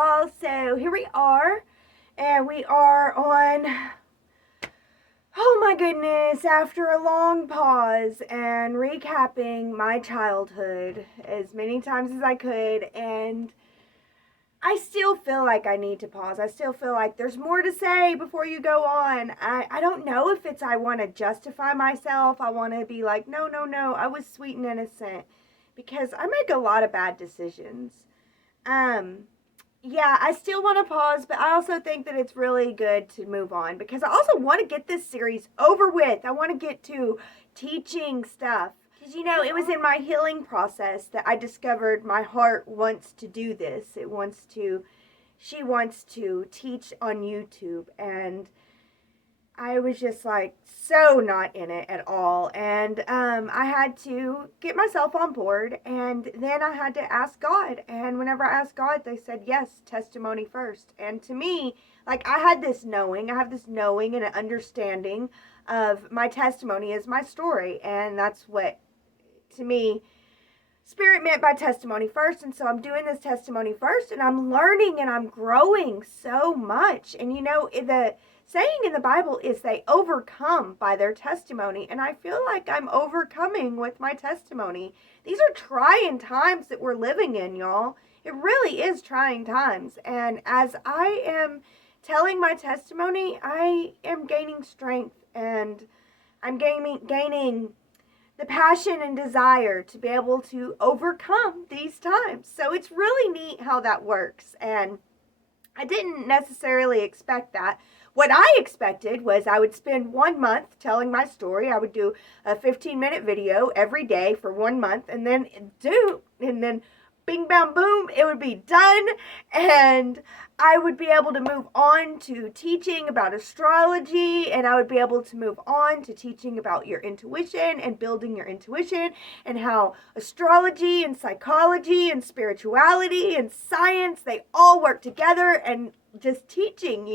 y'all. So here we are, and we are on, oh my goodness, after a long pause and recapping my childhood as many times as I could, and I still feel like I need to pause. I still feel like there's more to say before you go on. I don't know if it's I want to justify myself. I want to be like, no, no, no, I was sweet and innocent. Because I make a lot of bad decisions. Um, yeah, I still want to pause, but I also think that it's really good to move on because I also want to get this series over with. I want to get to teaching stuff. Because, it was in my healing process that I discovered my heart wants to do this. She wants to teach on YouTube. And I was just like so not in it at all. And I had to get myself on board. And then I had to ask God. And whenever I asked God, they said, yes, testimony first. And to me, like I have this knowing and an understanding of my testimony is my story. And that's what, to me, Spirit meant by testimony first. And so I'm doing this testimony first. And I'm learning and I'm growing so much. And the saying in the Bible is they overcome by their testimony. And I feel like I'm overcoming with my testimony. These are trying times that we're living in, y'all. It really is trying times. And as I am telling my testimony, I am gaining strength and I'm gaining the passion and desire to be able to overcome these times. So it's really neat how that works. And I didn't necessarily expect that. What I expected was I would spend 1 month telling my story. I would do a 15-minute video every day for 1 month and then bing, bam, boom, it would be done. And I would be able to move on to teaching about astrology, and I would be able to move on to teaching about your intuition and building your intuition and how astrology and psychology and spirituality and science, they all work together and just teaching,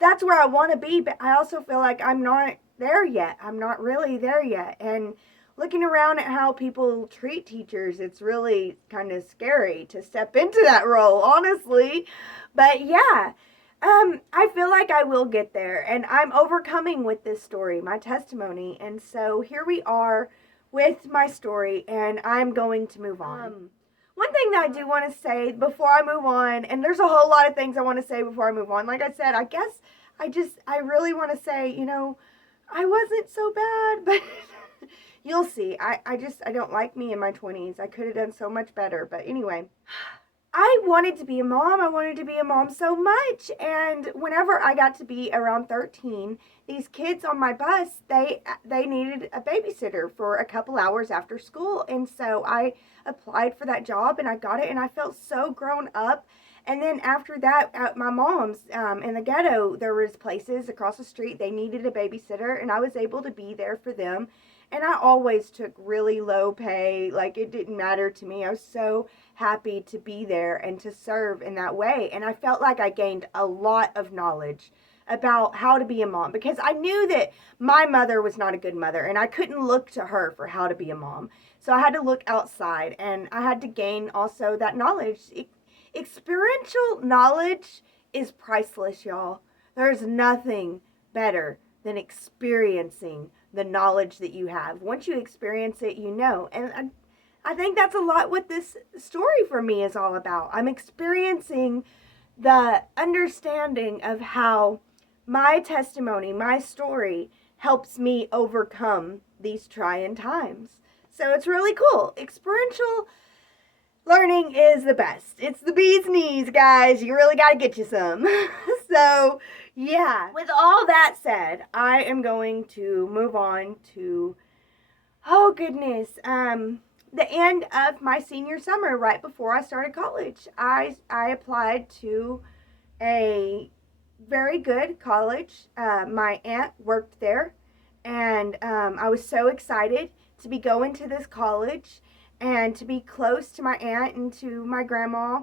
That's where I want to be, but I also feel like I'm not there yet. I'm not really there yet. And looking around at how people treat teachers, it's really kind of scary to step into that role, honestly. But yeah, I feel like I will get there, and I'm overcoming with this story, my testimony. And so here we are with my story, and I'm going to move on. One thing that I do want to say before I move on, and there's a whole lot of things I want to say before I move on. Like I said, I guess I really want to say, I wasn't so bad, but you'll see. I don't like me in my 20s. I could have done so much better. But anyway, I wanted to be a mom. I wanted to be a mom so much. And whenever I got to be around 13, these kids on my bus, they needed a babysitter for a couple hours after school. And so I applied for that job and I got it, and I felt so grown up. And then after that, at my mom's, in the ghetto, there was places across the street, they needed a babysitter, and I was able to be there for them. And I always took really low pay. Like, it didn't matter to me. I was so happy to be there and to serve in that way. And I felt like I gained a lot of knowledge about how to be a mom, because I knew that my mother was not a good mother and I couldn't look to her for how to be a mom. So I had to look outside, and I had to gain also that knowledge. Experiential knowledge is priceless, y'all. There's nothing better than experiencing the knowledge that you have. Once you experience it, you know. And I think that's a lot what this story for me is all about. I'm experiencing the understanding of how my testimony, my story, helps me overcome these trying times. So it's really cool. Experiential learning is the best. It's the bee's knees, guys. You really got to get you some. So, yeah. With all that said, I am going to move on to, oh goodness, the end of my senior summer, right before I started college. I applied to a very good college. My aunt worked there, and I was so excited to be going to this college and to be close to my aunt and to my grandma.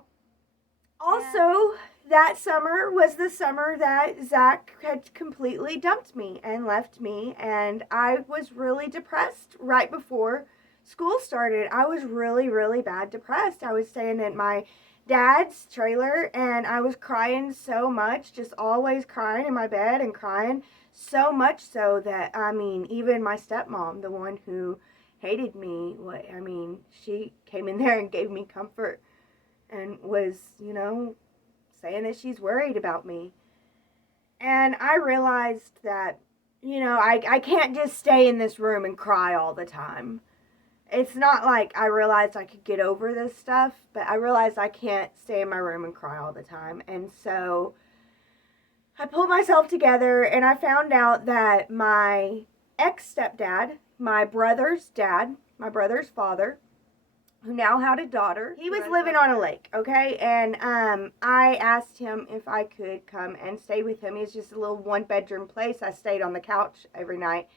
Also, that summer was the summer that Zach had completely dumped me and left me, and I was really depressed right before school started. I was really, really bad depressed. I was staying at my dad's trailer, and I was crying so much, just always crying in my bed and crying so much so that, I mean, even my stepmom, the one who hated me, she came in there and gave me comfort and was, saying that she's worried about me. And I realized that, I can't just stay in this room and cry all the time. It's not like I realized I could get over this stuff, but I realized I can't stay in my room and cry all the time. And so I pulled myself together and I found out that my ex-stepdad, my brother's dad, my brother's father, who now had a daughter, he was living on a lake, okay? And I asked him if I could come and stay with him. It's just a little one-bedroom place. I stayed on the couch every night.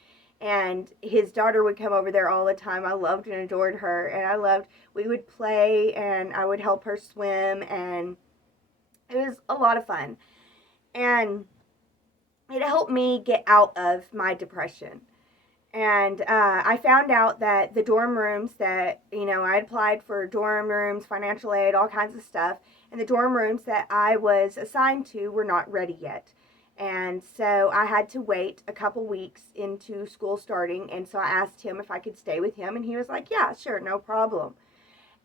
And his daughter would come over there all the time. I loved and adored her. And we would play and I would help her swim. And it was a lot of fun. And it helped me get out of my depression. And I found out that the dorm rooms that, I applied for dorm rooms, financial aid, all kinds of stuff. And the dorm rooms that I was assigned to were not ready yet. And so I had to wait a couple weeks into school starting. And so I asked him if I could stay with him. And he was like, yeah, sure, no problem.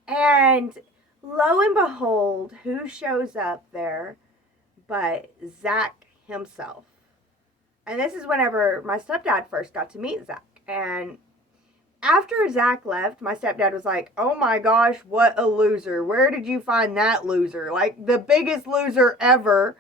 And lo and behold, who shows up there but Zach himself. And this is whenever my stepdad first got to meet Zach. And after Zach left, my stepdad was like, oh my gosh, what a loser. Where did you find that loser? Like the biggest loser ever.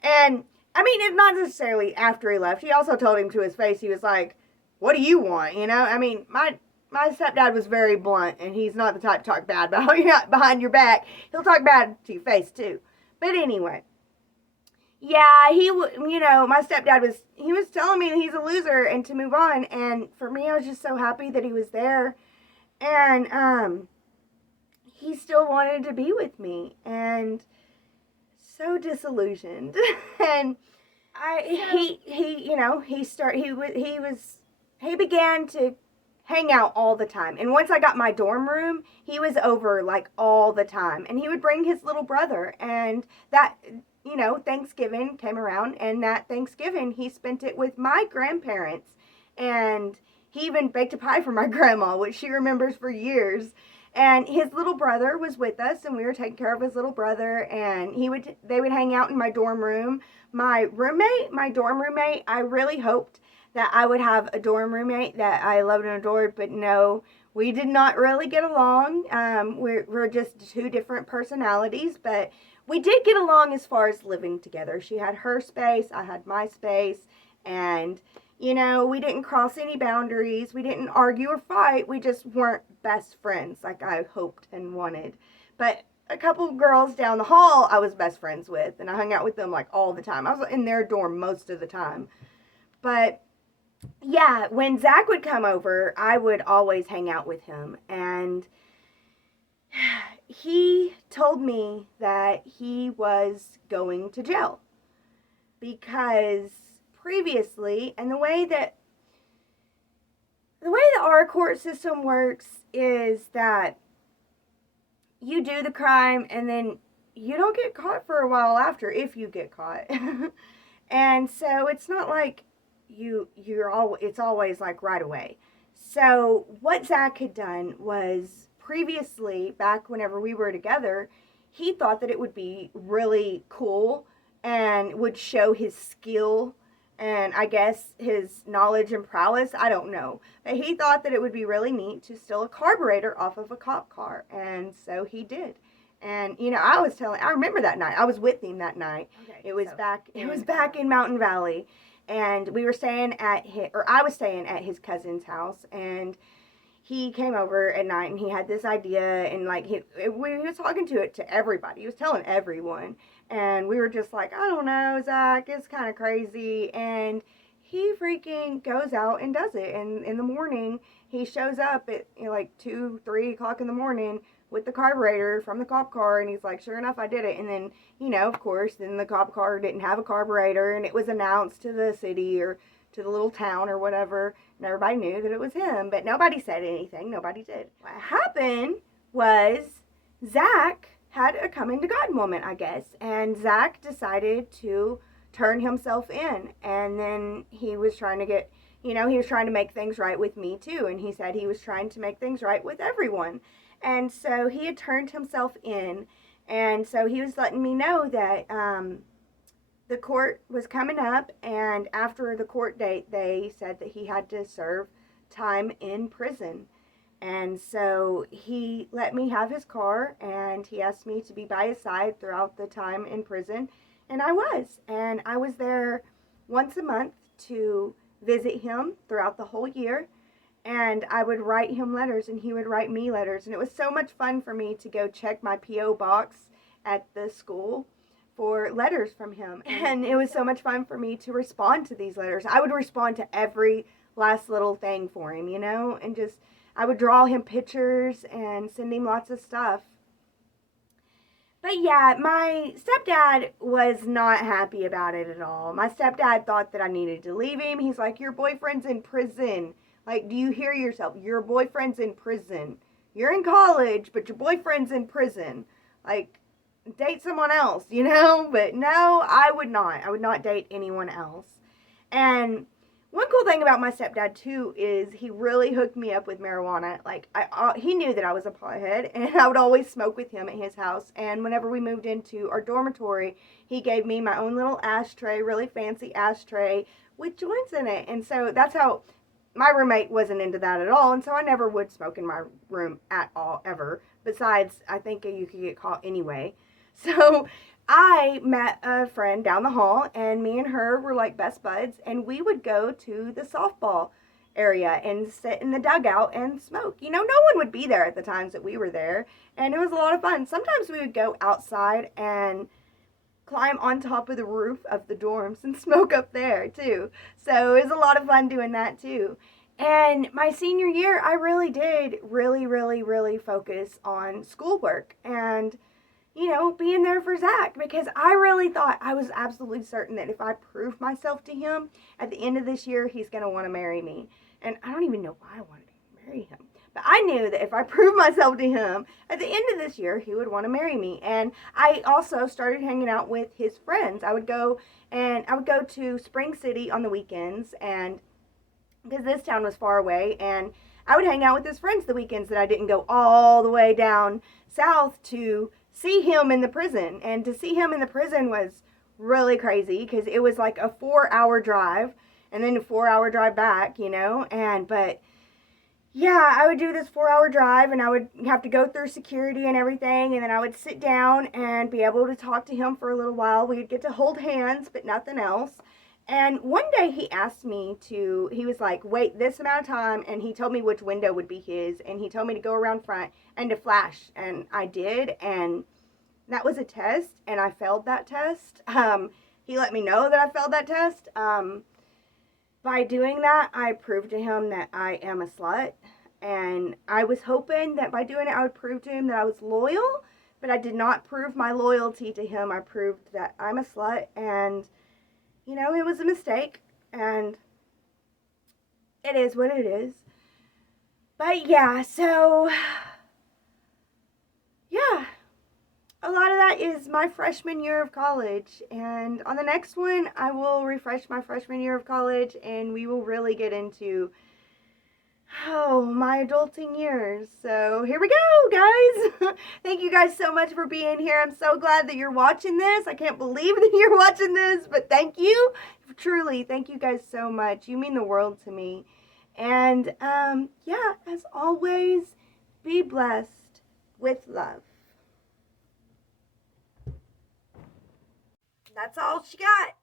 And I mean, it's not necessarily after he left. He also told him to his face, he was like, what do you want? I mean, my stepdad was very blunt, and he's not the type to talk bad behind your back. He'll talk bad to your face, too. But anyway, yeah, my stepdad was telling me that he's a loser and to move on. And for me, I was just so happy that he was there. And he still wanted to be with me. And so disillusioned. And he began to hang out all the time. And once I got my dorm room, he was over like all the time. And he would bring his little brother. And that, Thanksgiving came around, and that Thanksgiving he spent it with my grandparents. And he even baked a pie for my grandma, which she remembers for years. And his little brother was with us, and we were taking care of his little brother, and they would hang out in my dorm room. My dorm roommate, I really hoped that I would have a dorm roommate that I loved and adored, but no, we did not really get along. We're just two different personalities, but we did get along as far as living together. She had her space, I had my space, and we didn't cross any boundaries. We didn't argue or fight. We just weren't best friends like I hoped and wanted. But a couple girls down the hall I was best friends with, and I hung out with them like all the time. I was in their dorm most of the time. But yeah, when Zach would come over, I would always hang out with him. And he told me that he was going to jail because previously, and the way that our court system works is that you do the crime and then you don't get caught for a while after, if you get caught. And so it's not like it's always like right away. So what Zach had done was previously, back whenever we were together, he thought that it would be really cool and would show his skill and I guess his knowledge and prowess, I don't know. But he thought that it would be really neat to steal a carburetor off of a cop car. And so he did. And, I remember that night. I was with him that night. Okay, it was back in Mountain Valley. And we were I was staying at his cousin's house. And he came over at night and he had this idea. And, he was talking to everybody. He was telling everyone. And we were just like, I don't know, Zach, it's kind of crazy. And he freaking goes out and does it. And in the morning, he shows up at 2, 3 o'clock in the morning with the carburetor from the cop car. And he's like, sure enough, I did it. And then, of course, then the cop car didn't have a carburetor. And it was announced to the city or to the little town or whatever. And everybody knew that it was him. But nobody said anything. Nobody did. What happened was Zach had a coming to God moment, I guess. And Zach decided to turn himself in. And then he was trying to get, he was trying to make things right with me too. And he said he was trying to make things right with everyone. And so he had turned himself in. And so he was letting me know that the court was coming up. And after the court date, they said that he had to serve time in prison. And so he let me have his car, and he asked me to be by his side throughout the time in prison. And I was. And I was there once a month to visit him throughout the whole year. And I would write him letters, and he would write me letters. And it was so much fun for me to go check my P.O. box at the school for letters from him. And it was so much fun for me to respond to these letters. I would respond to every last little thing for him, and just I would draw him pictures and send him lots of stuff. But yeah, my stepdad was not happy about it at all. My stepdad thought that I needed to leave him. He's like, your boyfriend's in prison. Like, do you hear yourself? Your boyfriend's in prison. You're in college, but your boyfriend's in prison. Like, date someone else, But no, I would not. I would not date anyone else. And one cool thing about my stepdad, too, is he really hooked me up with marijuana. Like, he knew that I was a pothead, and I would always smoke with him at his house. And whenever we moved into our dormitory, he gave me my own little ashtray, really fancy ashtray, with joints in it. And so that's how my roommate wasn't into that at all. And so I never would smoke in my room at all, ever. Besides, I think you could get caught anyway. So I met a friend down the hall, and me and her were like best buds, and we would go to the softball area and sit in the dugout and smoke. No one would be there at the times that we were there, and it was a lot of fun. Sometimes we would go outside and climb on top of the roof of the dorms and smoke up there too. So it was a lot of fun doing that too. And my senior year, I really did really focus on schoolwork and being there for Zach, because I really thought, I was absolutely certain that if I proved myself to him at the end of this year, he's going to want to marry me. And I don't even know why I wanted to marry him. But I knew that if I proved myself to him at the end of this year, he would want to marry me. And I also started hanging out with his friends. I would go to Spring City on the weekends, and because this town was far away, and I would hang out with his friends the weekends that I didn't go all the way down south to see him in the prison. And to see him in the prison was really crazy, because it was like a 4-hour drive and then a 4-hour drive back, but yeah, I would do this 4-hour drive, and I would have to go through security and everything, and then I would sit down and be able to talk to him for a little while. We'd get to hold hands, but nothing else. And one day he asked me he was like, wait this amount of time, and he told me which window would be his, and he told me to go around front and to flash, and I did, and that was a test, and I failed that test. He let me know that I failed that test. By doing that, I proved to him that I am a slut, and I was hoping that by doing it, I would prove to him that I was loyal, but I did not prove my loyalty to him. I proved that I'm a slut, and it was a mistake, and it is what it is. But yeah, so, yeah, a lot of that is my freshman year of college, and on the next one, I will refresh my freshman year of college, and we will really get into, my adulting years. So here we go, guys. Thank you guys so much for being here. I'm so glad that you're watching this. I can't believe that you're watching this, but thank you. Truly, thank you guys so much. You mean the world to me. And, yeah, as always, be blessed with love. That's all she got.